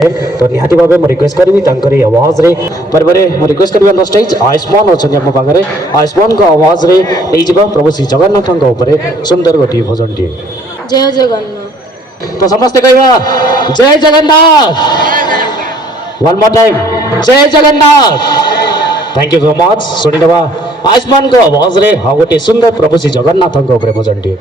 तो निहाती भाव में रिक्वेस्ट करी आवाज रे बारे मैं रिक्वेस्ट करी ऑन स्टेज आयुष्मान अच्छा आम पाखे आयुष्मान को आवाज रे नहीं प्रभु श्री जगन्नाथ सुंदर गोटे भजन टे जय जगन्नाथ। तो समस्ते कह जय जगन्नाथ वन मोर टाइम जय Jagannath. Thank you so much शुणीदवा आयुष्मान को आवाज रे हाँ गोटे सुंदर प्रभु श्री जगन्नाथ भजन टे